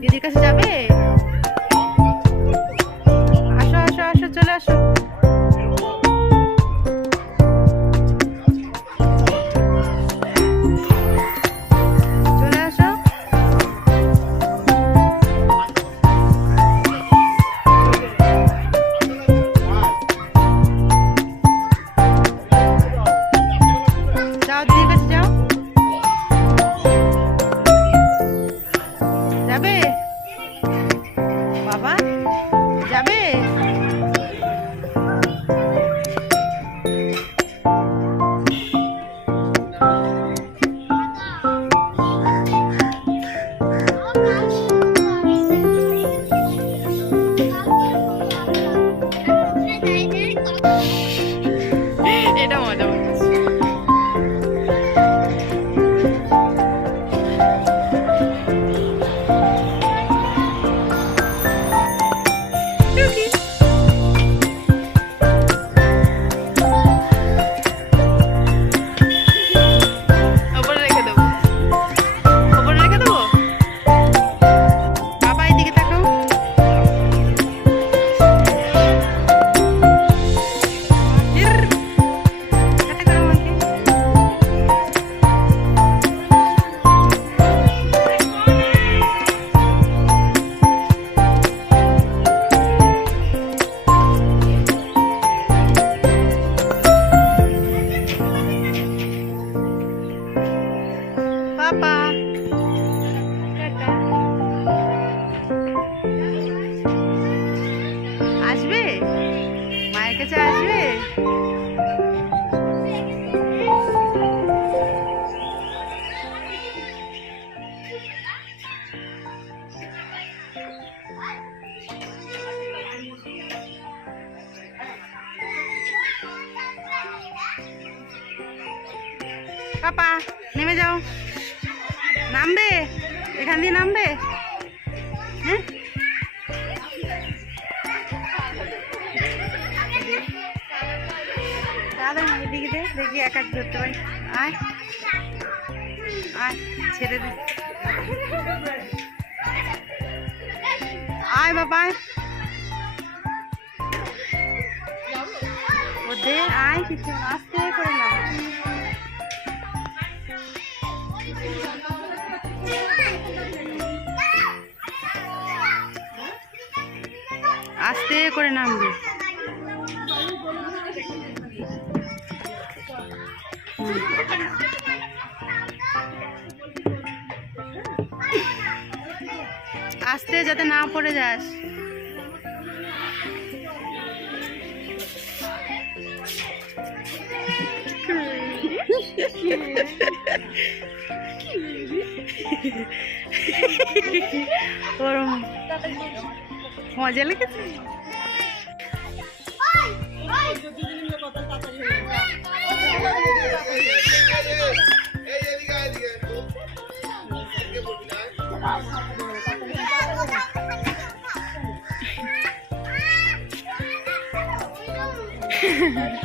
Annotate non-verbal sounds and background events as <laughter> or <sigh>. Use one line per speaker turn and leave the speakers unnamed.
দিদির কাছে যাবে? আসো আসো আসো চলে আসো। A. পাপা, নেমে যাও। নামবে? এখান দিয়ে নামবে? হ্যাঁ? দাদা, এদিকে দে, দেখি একা ধরতে পারি। আয়। আয়, ছেড়ে দে। আয় বাবা ও দে আয়, কিছু আস্তে করে না আস্তে করে নামবি। আস্তে যাতে না পড়ে যাস। <laughs> ওর মজা লেগেছে
Thank you.